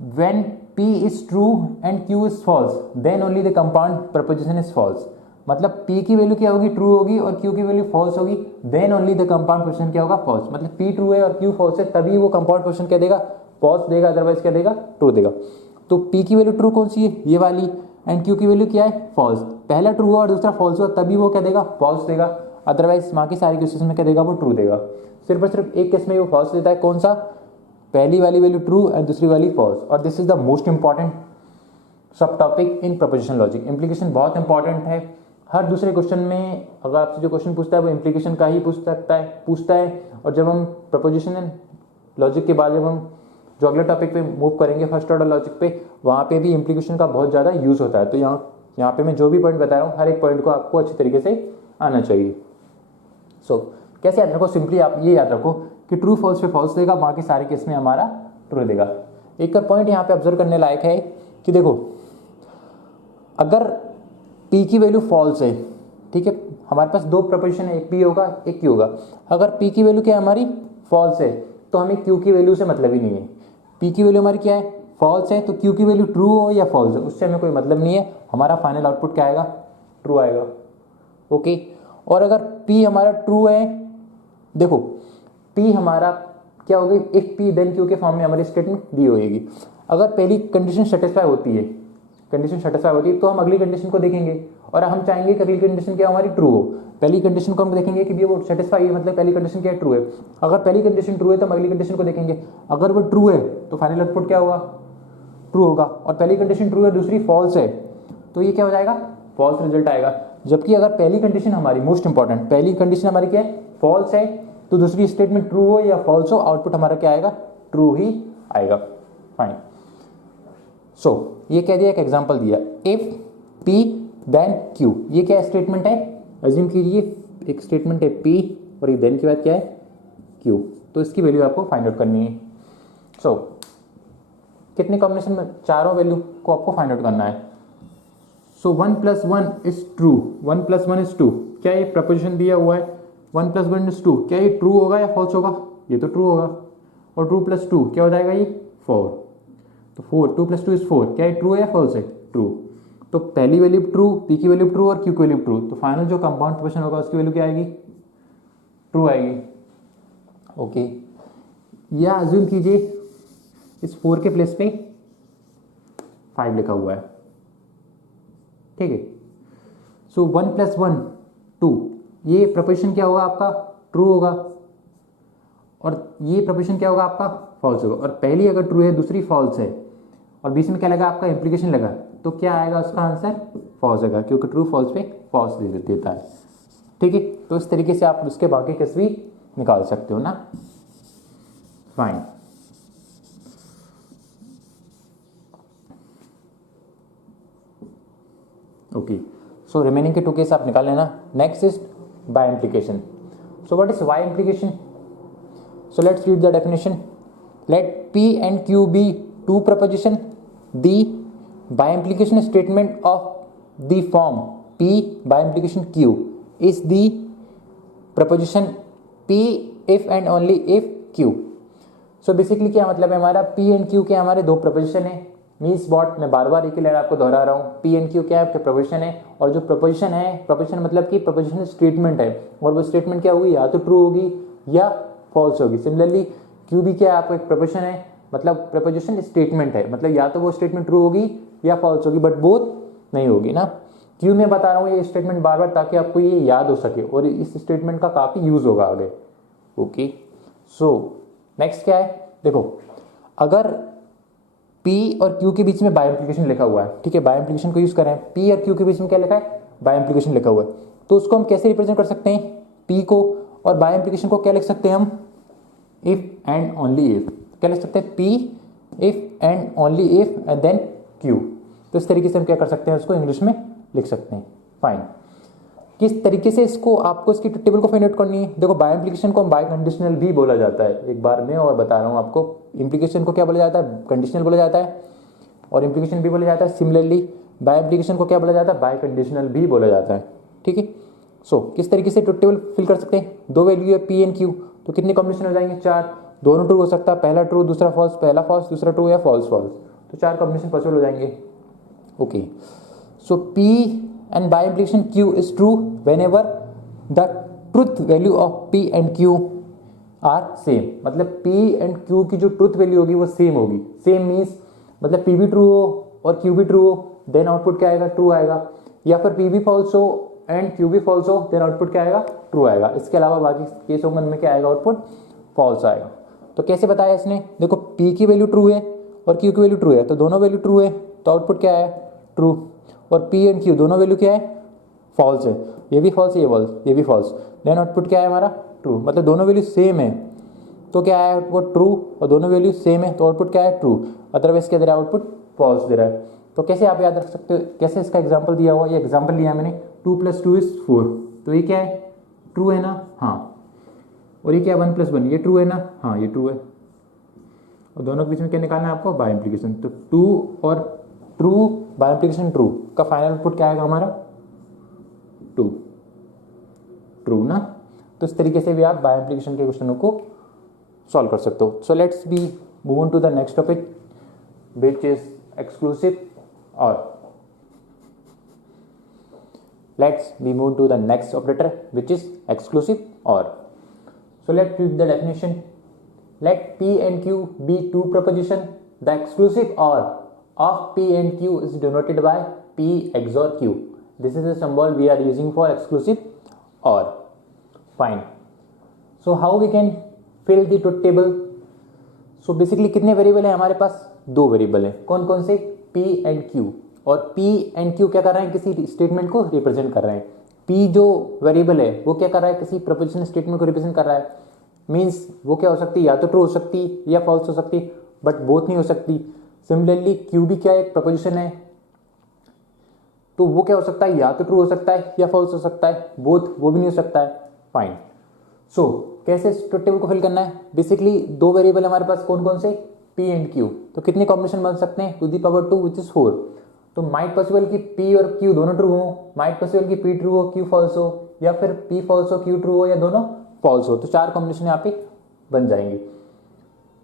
When P is true and Q is false, then only the compound proposition is false. मतलब P की वैल्यू क्या होगी, ट्रू होगी, और Q की वैल्यू फॉल्स होगी, then only the compound proposition क्या होगा, फॉल्स। मतलब P ट्रू है और Q फॉल्स है, तभी वो कंपाउंड प्रोपोजिशन क्या देगा, फॉल्स देगा, अदरवाइज क्या देगा, ट्रू देगा। तो P की वैल्यू ट्रू कौन सी है, ये वाली, एंड Q की वैल्यू क्या है, फॉल्स। पहला ट्रू हुआ और दूसरा फॉल्स हुआ, तभी वो क्या देगा, फॉल्स देगा, अदरवाइज बाकी सारी केसेस में क्या देगा, वो ट्रू देगा। सिर्फ और सिर्फ एक केस में वो फॉल्स देता है, कौन सा, पहली वाली वैल्यू ट्रू एंड दूसरी वाली फॉल्स। और this is the most important subtopic in proposition logic. Implication बहुत इंपॉर्टेंट है, हर दूसरे क्वेश्चन में अगर आपसे जो क्वेश्चन पूछता है वो इम्प्लीकेशन का ही पूछता है। और जब हम प्रोपोजिशन लॉजिक के बाद जब हम जो अगले टॉपिक पे मूव करेंगे फर्स्ट ऑर्डर लॉजिक पे, वहाँ पे भी इम्प्लीकेशन का बहुत ज़्यादा यूज होता है। तो यहाँ पे मैं जो भी पॉइंट बता रहा हूँ, हर एक पॉइंट को आपको अच्छी तरीके से आना चाहिए। सो कैसे याद रखो, सिंपली आप ये याद रखो कि ट्रू फॉल्स पे फॉल्स देगा, बाकी सारे केस में हमारा ट्रू देगा। एक और पॉइंट यहाँ पे ऑब्जर्व करने लायक है कि देखो, अगर P की वैल्यू फॉल्स है, ठीक है, हमारे पास 2 प्रपोजिशन है, एक P होगा एक Q होगा। अगर P की वैल्यू क्या है हमारी, फॉल्स है, तो हमें Q की वैल्यू से मतलब ही नहीं है। P की वैल्यू हमारी क्या है, फॉल्स है, तो Q की वैल्यू ट्रू हो या फॉल्स हो उससे हमें कोई मतलब नहीं है, हमारा फाइनल आउटपुट क्या आएगा, ट्रू आएगा। ओके। और अगर P हमारा ट्रू है, देखो P हमारा क्या होगी, इफ P देन Q के फॉर्म में हमारी स्टेटमेंट दी होगी। अगर पहली कंडीशन सेटिस्फाई होती है, तो हम अगली कंडीशन को देखेंगे, और हम चाहेंगे कि अगली कंडीशन क्या हमारी ट्रू हो। पहली कंडीशन को हम देखेंगे कि वो सेटिस्फाई है, मतलब पहली कंडीशन क्या है, ट्रू है। अगर पहली कंडीशन ट्रू है तो हम अगली कंडीशन को देखेंगे, अगर वो ट्रू है तो फाइनल आउटपुट क्या होगा, ट्रू होगा। और पहली कंडीशन ट्रू है, दूसरी फॉल्स है, तो ये क्या हो जाएगा, फॉल्स रिजल्ट आएगा। जबकि अगर पहली कंडीशन हमारी, मोस्ट इंपॉर्टेंट, पहली कंडीशन हमारी क्या है, फॉल्स है, तो दूसरी स्टेटमेंट ट्रू हो या फॉल्स हो, आउटपुट हमारा क्या आएगा, ट्रू ही आएगा। फाइन। सो ये क्या दिया, एक एग्जांपल दिया, इफ P देन Q, ये क्या स्टेटमेंट है, अज्यूम कीजिए एक स्टेटमेंट है P और ये देन के बाद क्या है, Q, तो इसकी वैल्यू आपको फाइंड आउट करनी है। सो कितने कॉम्बिनेशन में, चारों वैल्यू को आपको फाइंड आउट करना है। सो 1 + 1 इज ट्रू, 1 + 1 इज 2, क्या ये प्रपोजिशन दिया हुआ है 1 + 1 इज 2, क्या ये ट्रू होगा या फॉल्स होगा, ये तो ट्रू होगा। और 2 + 2 क्या हो जाएगा, ये 4, तो 4, 2 + 2 इज 4, क्या ये ट्रू है या फॉल्स है, ट्रू। तो पहली वैल्यू ट्रू, P की वैल्यू ट्रू और Q की वैल्यू ट्रू, तो फाइनल जो कंपाउंड प्रोपोजिशन होगा उसकी वैल्यू क्या आएगी, ट्रू आएगी। ओके। या अज्यूम कीजिए इस 4 के प्लेस पे 5 लिखा हुआ है, ठीक है। सो 1 + 1 2, ये प्रपोजिशन क्या होगा आपका, ट्रू होगा, और ये प्रपोजिशन क्या होगा आपका, फॉल्स होगा। और पहली अगर ट्रू है, दूसरी फॉल्स है, और बीच में क्या लगा आपका, इम्प्लीकेशन लगा, तो क्या आएगा उसका आंसर, फॉल्स आएगा, क्योंकि ट्रू फॉल्स पे फॉल्स दे देता है। ठीक है, तो इस तरीके से आप उसके बाकी केस भी निकाल सकते हो ना। फाइन, ओके, सो रिमेनिंग के 2 केस आप निकाल लेना। Next is bi implication. So what is bi implication? So let's read the definition. Let P and Q be 2 proposition. The by implication statement of the form P by implication Q is the proposition P if and only if Q. So basically क्या मतलब है हमारा P and Q के हमारे 2 preposition है। Means what, मैं बार बार एक ही line आपको दोहरा रहा हूँ। P and Q क्या है आपके प्रपोजिशन है, और जो प्रपोजिशन है, प्रपोजिशन मतलब कि प्रपोजिशन स्टेटमेंट है, और वो स्टेटमेंट क्या होगी, या तो ट्रू होगी या फॉल्स होगी। सिमिलरली Q भी क्या है आपका एक प्रपोजिशन है, मतलब प्रपोजिशन स्टेटमेंट है, मतलब या तो वो स्टेटमेंट ट्रू होगी या फॉल्स होगी, बट बोथ नहीं होगी ना। क्यों मैं बता रहा हूँ ये स्टेटमेंट बार बार, ताकि आपको ये याद हो सके और इस स्टेटमेंट का काफी यूज होगा आगे। ओके, सो नेक्स्ट क्या है, देखो अगर P और Q के बीच में बाय इम्प्लीकेशन लिखा हुआ है, ठीक है, बाय इम्प्लीकेशन को यूज करें, P और Q के बीच में क्या लिखा है, बाय इम्प्लीकेशन लिखा हुआ है, तो उसको हम कैसे रिप्रेजेंट कर सकते हैं, P को, और बाय इम्प्लीकेशन को क्या लिख सकते हैं हम, इफ एंड ओनली इफ। क्या लिख सकते हैं, P if and only if and then Q। तो इस तरीके से हम क्या कर सकते हैं, उसको इंग्लिश में लिख सकते हैं। फाइन, किस तरीके से इसको आपको इसकी टेबल को फाइंड आउट करनी है। देखो बाय इम्प्लीकेशन को हम बाय कंडीशनल भी बोला जाता है, एक बार में और बता रहा हूँ आपको, इम्प्लीकेशन को क्या बोला जाता है, कंडीशनल बोला जाता है, और इम्प्लीकेशन भी बोला जाता है। सिमिलरली बाय इम्प्लीकेशन को क्या बोला जाता है, बाय कंडीशनल भी बोला जाता है। ठीक है, सो किस तरीके से टेबल फिल कर सकते हैं, 2 वैल्यू है P एंड Q, तो कितने कॉम्बिनेशन हो जाएंगे, 4, दोनों ट्रू हो सकता है, पहला ट्रू दूसरा फॉल्स, पहला फॉल्स दूसरा ट्रू, या फॉल्स फॉल्स, तो 4 कॉम्बिनेशन पॉसिबल हो जाएंगे। Okay, so P and bi implication Q is true whenever the truth value of P and Q are same, मतलब P एंड Q की जो ट्रुथ वैल्यू होगी वो सेम होगी। सेम मीन्स मतलब P भी ट्रू हो और Q भी ट्रू हो, देन आउटपुट क्या आएगा, ट्रू आएगा, या फिर P भी फॉल्स हो एंड Q भी फॉल्स हो, देन आउटपुट क्या आएगा, ट्रू आएगा। इसके अलावा बाकी केसों में क्या आएगा, आउटपुट फॉल्स आएगा। तो कैसे बताया इसने, देखो P की वैल्यू ट्रू है और Q की वैल्यू ट्रू है, तो दोनों वैल्यू ट्रू है, तो आउटपुट क्या है, ट्रू, और P एंड Q दोनों वैल्यू क्या है, फॉल्स है, ये भी फॉल्स ये भी फॉल्स, देन आउटपुट क्या है हमारा, ट्रू, मतलब दोनों वैल्यू सेम है, तो क्या है आउटपुट ट्रू, और दोनों वैल्यू सेम है तो आउटपुट क्या है, ट्रू, अदरवाइज क्या दे रहा है, आउटपुट फॉल्स दे रहा है। तो कैसे आप याद रख सकते हो, कैसे इसका एग्जाम्पल दिया हुआ, ये एग्जाम्पल लिया मैंने, 2 + 2 = 4, तो ये क्या है, ट्रू है ना, हाँ, और ये क्या 1 + 1, ये ट्रू है ना, हाँ ये ट्रू है, और दोनों के बीच में क्या निकालना है आपको, बाय इम्प्लीकेशन। तो 2 और ट्रू बाय इम्प्लीकेशन ट्रू का फाइनल आउटपुट क्या आएगा हमारा, 2, ट्रू ना। तो इस तरीके से भी आप बाय इम्प्लीकेशन के क्वेश्चनों को सॉल्व कर सकते हो। So let's be move on to the next topic which is exclusive or. Let's we move to the next operator which is exclusive OR. So let's read the definition. Let P and Q be 2 proposition. The exclusive OR of P and Q is denoted by P XOR Q. This is the symbol we are using for exclusive OR. Fine. So how we can fill the truth table? So basically कितने variable है हमारे पास, 2 variable है, कौन कौन से, P and Q, और P and Q क्या कर रहे हैं, किसी स्टेटमेंट को रिप्रेजेंट कर रहे हैं। P जो वेरिएबल है वो क्या कर रहा है, किसी प्रपोजिशन स्टेटमेंट को रिप्रेजेंट कर रहा है, मींस वो क्या हो सकती है, या तो ट्रू हो सकती या फॉल्स हो सकती, बट बोथ नहीं हो सकती। सिमिलरली Q भी क्या एक प्रपोजिशन है, तो वो क्या हो सकता है, या तो ट्रू हो सकता है या फॉल्स हो सकता है, बोथ वो भी नहीं हो सकता है। फाइन, सो कैसे इस टेबल को फिल करना है, बेसिकली 2 वेरिएबल हमारे पास, कौन कौन से, P एंड Q, तो कितने कॉम्बिनेशन बन सकते हैं, to the power 2 which is 4, तो माइट पॉसिबल कि P और Q दोनों ट्रू हो, माइट पॉसिबल कि P ट्रू हो Q फॉल्स हो, या फिर P फॉल्स हो Q ट्रू हो, या दोनों फॉल्स हो, तो 4 कॉम्बिनेशन यहाँ पे बन जाएंगे।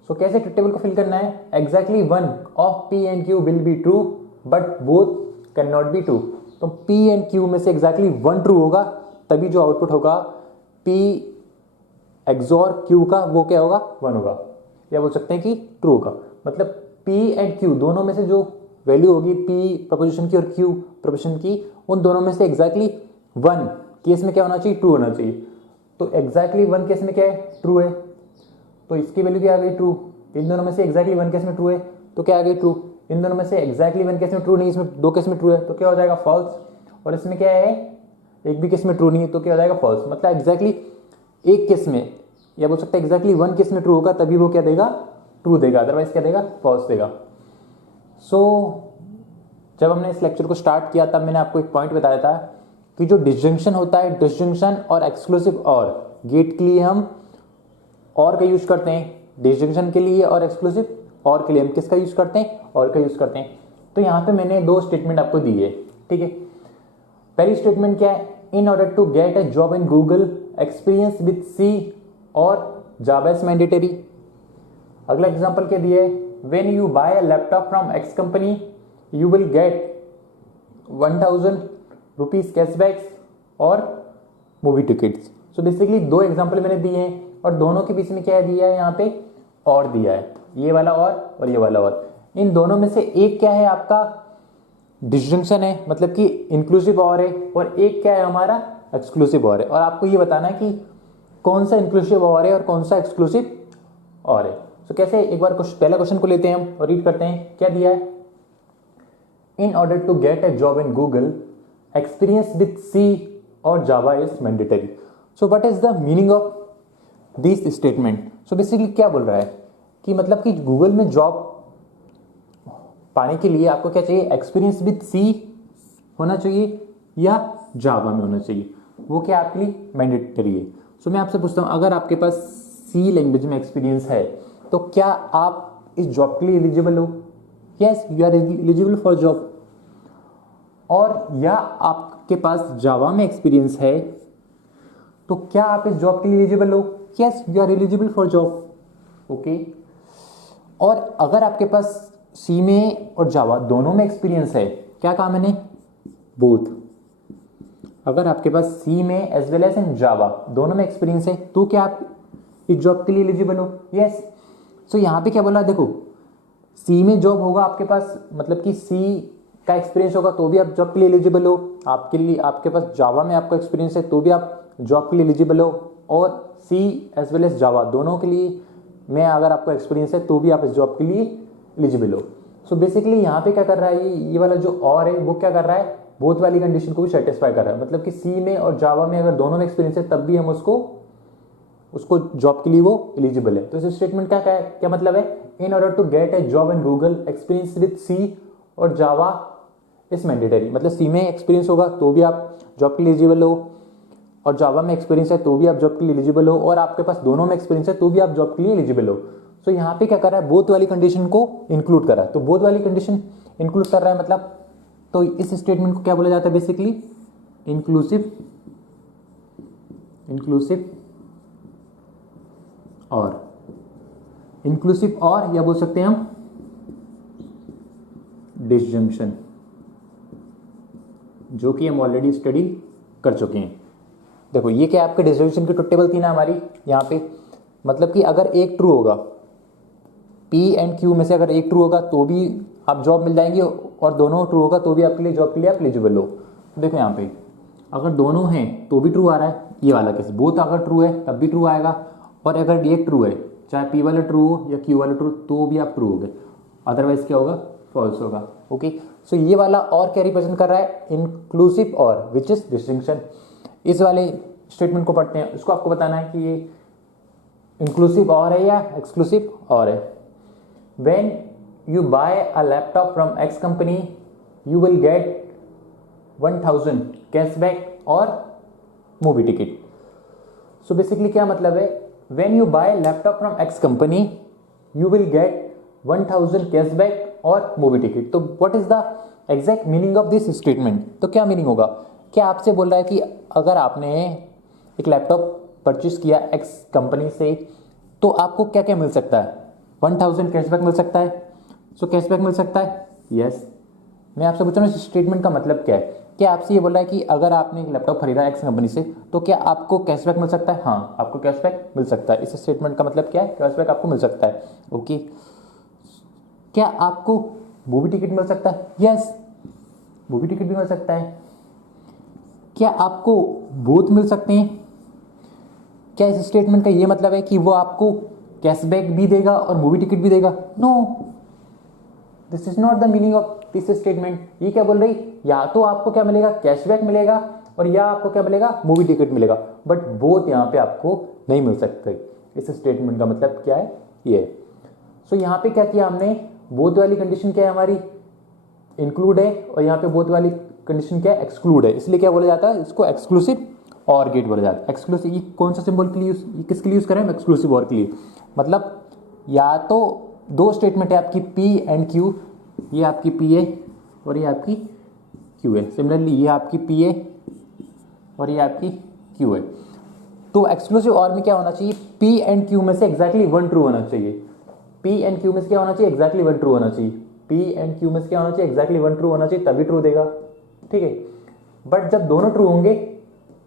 सो कैसे टेबल को फिल करना है, exactly 1 of P and Q will be true but both can not be true, तो P एंड Q में से एग्जैक्टली 1 ट्रू होगा, तभी जो आउटपुट होगा P XOR Q का वो क्या होगा, 1 होगा, या बोल सकते हैं कि ट्रू होगा। मतलब P एंड Q दोनों में से जो वैल्यू होगी, P प्रपोजिशन की और Q प्रपोजिशन की, उन दोनों में से एग्जैक्टली 1 केस में क्या होना चाहिए, ट्रू होना चाहिए। तो एग्जैक्टली 1 केस में क्या है, ट्रू है, तो इसकी वैल्यू क्या आ गई, ट्रू। इन दोनों में से एग्जैक्टली 1 केस में ट्रू है, तो क्या आ गई, ट्रू। इन दोनों में से एग्जैक्टली 1 केस में ट्रू नहीं, इसमें 2 केस में ट्रू है, तो क्या हो जाएगा, फॉल्स। और इसमें क्या है, एक भी केस में ट्रू नहीं है तो क्या हो जाएगा फॉल्स। मतलब एग्जैक्टली एक केस में, या बोल सकते हैं एग्जैक्टली वन केस में ट्रू होगा तभी वो क्या देगा, ट्रू देगा, अदरवाइज क्या देगा, फॉल्स देगा। सो जब हमने इस लेक्चर को स्टार्ट किया तब मैंने आपको एक पॉइंट बताया था कि जो डिसजंक्शन होता है, डिसजंक्शन और एक्सक्लूसिव और गेट के लिए हम और का यूज करते हैं, डिसजंक्शन के लिए और एक्सक्लूसिव और के लिए हम किसका यूज करते हैं, और का यूज करते हैं। तो यहाँ पे मैंने दो स्टेटमेंट आपको दी है, ठीक है। पहली स्टेटमेंट क्या है, in order to get a job in Google experience with C or Java is mandatory. अगला एग्जांपल क्या दिया है, when you buy a laptop from X company you will get 1000 rupees cashbacks or movie tickets. So basically दो example मैंने दिए हैं और दोनों के बीच में क्या दिया है, यहाँ पे और दिया है, ये वाला और ये वाला और। इन दोनों में से एक क्या है आपका डिसजंक्शन है, मतलब कि इंक्लूसिव और है, और एक क्या है हमारा एक्सक्लूसिव और है। और आपको ये बताना है कि कौन सा इंक्लूसिव और है और कौन सा एक्सक्लूसिव और है। तो कैसे, एक बार पहला क्वेश्चन को लेते हैं हम और रीड करते हैं क्या दिया है। In order to get a job in Google experience with C or Java is mandatory. So what is the meaning of this statement. So basically क्या बोल रहा है कि मतलब कि गूगल में जॉब पाने के लिए आपको क्या चाहिए, एक्सपीरियंस विद सी होना चाहिए या जावा में होना चाहिए, वो क्या आपके लिए मैंडेटरी है। सो मैं आपसे पूछता हूँ, अगर आपके पास सी लैंग्वेज में एक्सपीरियंस है तो क्या आप इस जॉब के लिए एलिजिबल हो, yes you are eligible for job. और या आपके पास जावा में एक्सपीरियंस है तो क्या आप इस जॉब के लिए एलिजिबल हो, yes you are eligible for job, okay. और अगर आपके पास सी में और जावा दोनों में एक्सपीरियंस है, क्या कहा मैंने, बोथ। अगर आपके पास सी में एज वेल एज इन जावा दोनों में एक्सपीरियंस है तो क्या आप इस जॉब के लिए एलिजिबल हो, यस। सो यहाँ पे क्या बोला, देखो सी में जॉब होगा आपके पास, मतलब कि सी का एक्सपीरियंस होगा तो भी आप जॉब के लिए एलिजिबल हो, आपके लिए आपके पास जावा में आपका एक्सपीरियंस है तो भी आप जॉब के लिए एलिजिबल हो, और सी एज वेल एज जावा दोनों के लिए में अगर आपको एक्सपीरियंस है तो भी आप इस जॉब के लिए एलिजिबल हो। सो बेसिकली यहाँ पे क्या कर रहा है, ये वाला जो और है वो क्या कर रहा है, बोथ वाली कंडीशन को भी सेटिस्फाई कर रहा है। मतलब कि सी में और जावा में अगर दोनों में एक्सपीरियंस है तब भी हम उसको जॉब के लिए वो एलिजिबल है। तो इस स्टेटमेंट का क्या मतलब है, in order to get a job in Google experience with C or Java is mandatory. मतलब सी में एक्सपीरियंस होगा तो भी आप जॉब के लिए एलिजिबल हो, और जावा में एक्सपीरियंस है तो भी आप जॉब के लिए एलिजिबल हो, और आपके पास दोनों में एक्सपीरियंस है तो भी आप जॉब के लिए एलिजिबल हो। सो यहाँ पे क्या कर रहा है, बोथ वाली कंडीशन को इंक्लूड कर रहा है। तो बोथ वाली कंडीशन इंक्लूड कर रहा है मतलब, तो इस स्टेटमेंट को क्या बोला जाता है, बेसिकली इंक्लूसिव और या बोल सकते हैं हम डिसजंक्शन, जो कि हम ऑलरेडी स्टडी कर चुके हैं। देखो ये क्या आपके डिसजंक्शन की टेबल थी ना हमारी यहाँ पे, मतलब कि अगर एक ट्रू होगा, P एंड Q में से अगर एक ट्रू होगा तो भी आप जॉब मिल जाएंगे, और दोनों ट्रू होगा तो भी आपके लिए जॉब के लिए आप एलिजिबल हो। तो देखो यहाँ पे अगर दोनों हैं तो भी ट्रू आ रहा है, ये वाला केस बोथ अगर ट्रू है तब भी ट्रू आएगा, और अगर ये ट्रू है चाहे P वाला ट्रू हो या Q वाला ट्रू तो भी आप ट्रू हो गए, अदरवाइज क्या होगा, फॉल्स होगा, ओके। सो ये वाला और क्या रिप्रेजेंट कर रहा है, इंक्लूसिव और विच इज डिस्टिंक्शन। इस वाले स्टेटमेंट को पढ़ते हैं, उसको आपको बताना है कि ये इंक्लूसिव और है या एक्सक्लूसिव और है। When you buy a laptop from X company you will get 1000 cashback or movie ticket. So basically क्या मतलब है, when you buy laptop from X company you will get 1000 cashback or movie ticket. तो what is the exact meaning of this statement. तो क्या meaning होगा, क्या आपसे बोल रहा है कि अगर आपने एक लैपटॉप परचेस किया एक्स कंपनी से तो आपको क्या क्या मिल सकता है, 1000 कैशबैक मिल सकता है। सो कैशबैक मिल सकता है, यस। मैं आपसे पूछ रहा हूँ इस स्टेटमेंट का मतलब क्या है, क्या आपसे ये बोल रहा है कि अगर आपने एक लैपटॉप खरीदा एक्स कंपनी से तो क्या आपको कैशबैक मिल सकता है, हाँ आपको कैशबैक मिल सकता है। इस स्टेटमेंट का मतलब क्या है, कैशबैक आपको मिल सकता है, ओके। क्या आपको मूवी टिकट मिल सकता है, यस मूवी टिकट भी मिल सकता है। क्या आपको बोथ मिल सकते हैं, क्या इस स्टेटमेंट का ये मतलब है कि वो आपको कैशबैक भी देगा और मूवी टिकट भी देगा, no this is not the meaning of this statement. ये क्या बोल रही, या तो आपको क्या मिलेगा, कैशबैक मिलेगा, और या आपको क्या मिलेगा, मूवी टिकट मिलेगा, बट बोथ यहाँ पे आपको नहीं मिल सकते। इस स्टेटमेंट का मतलब क्या है, ये है। सो यहाँ पे क्या किया हमने, बोथ वाली कंडीशन क्या है हमारी, इंक्लूड है, और यहाँ पे बोथ वाली कंडीशन क्या है, एक्सक्लूड है। इसलिए क्या बोला जाता है, इसको एक्सक्लूसिव और गेट बोला जाता है। एक्सक्लूसिव, ये कौन सा सिंबल के लिए किसके लिए यूज करें हम, एक्सक्लूसिव और के लिए। मतलब या तो दो स्टेटमेंट है आपकी पी एंड क्यू, ये आपकी पी है और ये आपकी क्यू है। सिमिलरली ये आपकी पी है और ये आपकी क्यू है। तो एक्सक्लूसिव और में क्या होना चाहिए, पी एंड क्यू में से एग्जैक्टली वन ट्रू होना चाहिए। पी एंड क्यू में से क्या होना चाहिए, एग्जैक्टली वन ट्रू होना चाहिए। पी एंड क्यू में से क्या होना चाहिए, एग्जैक्टली वन ट्रू होना चाहिए, तभी ट्रू देगा, ठीक है। बट जब दोनों ट्रू होंगे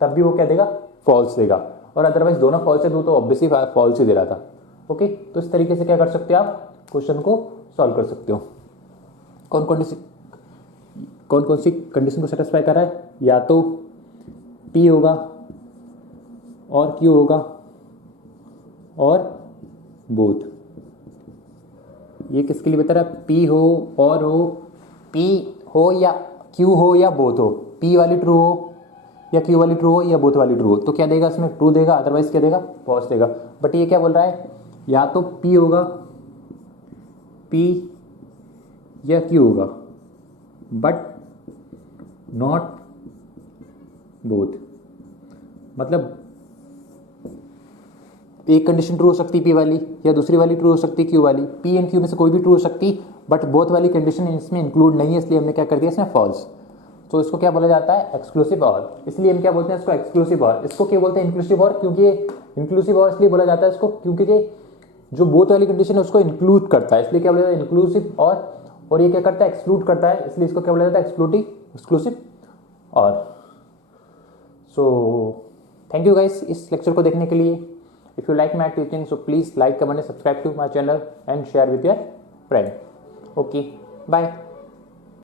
तब भी वो क्या देगा, फॉल्स देगा, और अदरवाइज दोनों फॉल्स है तो ऑब्वियसली फॉल्स ही दे रहा था। ओके, तो इस तरीके से क्या कर सकते हो आप, क्वेश्चन को सॉल्व कर सकते हो। कौन कौन सी कंडीशन को सेटिस्फाई कर रहा है, या तो पी होगा और क्यू होगा और बोथ। ये किसके लिए बता रहा है, पी हो और हो, पी हो या क्यू हो या बोथ हो, पी वाली ट्रू हो या क्यू वाली ट्रू हो या बोथ वाली ट्रू हो, तो क्या देगा इसमें, ट्रू देगा, अदरवाइज क्या देगा, फॉल्स देगा। बट ये क्या बोल रहा है, या तो पी होगा, पी या क्यू होगा, बट नॉट बोथ। मतलब एक कंडीशन ट्रू हो सकती है पी वाली, या दूसरी वाली ट्रू हो सकती है क्यू वाली। पी एंड क्यू में से कोई भी ट्रू हो सकती, बट बोथ वाली कंडीशन इसमें इंक्लूड नहीं है, इसलिए हमने क्या कर दिया इसमें फॉल्स। तो इसको क्या बोला जाता है, एक्सक्लूसिव और। इसलिए हम क्या बोलते हैं इसको, एक्सक्लूसिव और। इसको क्या बोलते हैं, इंक्लूसिव और, क्योंकि इंक्लूसिव और इसलिए बोला जाता है इसको क्योंकि ये जो बोथ वाली कंडीशन है उसको इंक्लूड करता है, इसलिए क्या बोला जाता है इंक्लूसिव और ये क्या करता है, एक्सक्लूड करता है, इसलिए इसको क्या बोला जाता है, exclusive or. So thank you guys इस लेक्चर को देखने के लिए। If you like my teaching so please like, comment, subscribe to my channel and share with your friend. Okay, bye.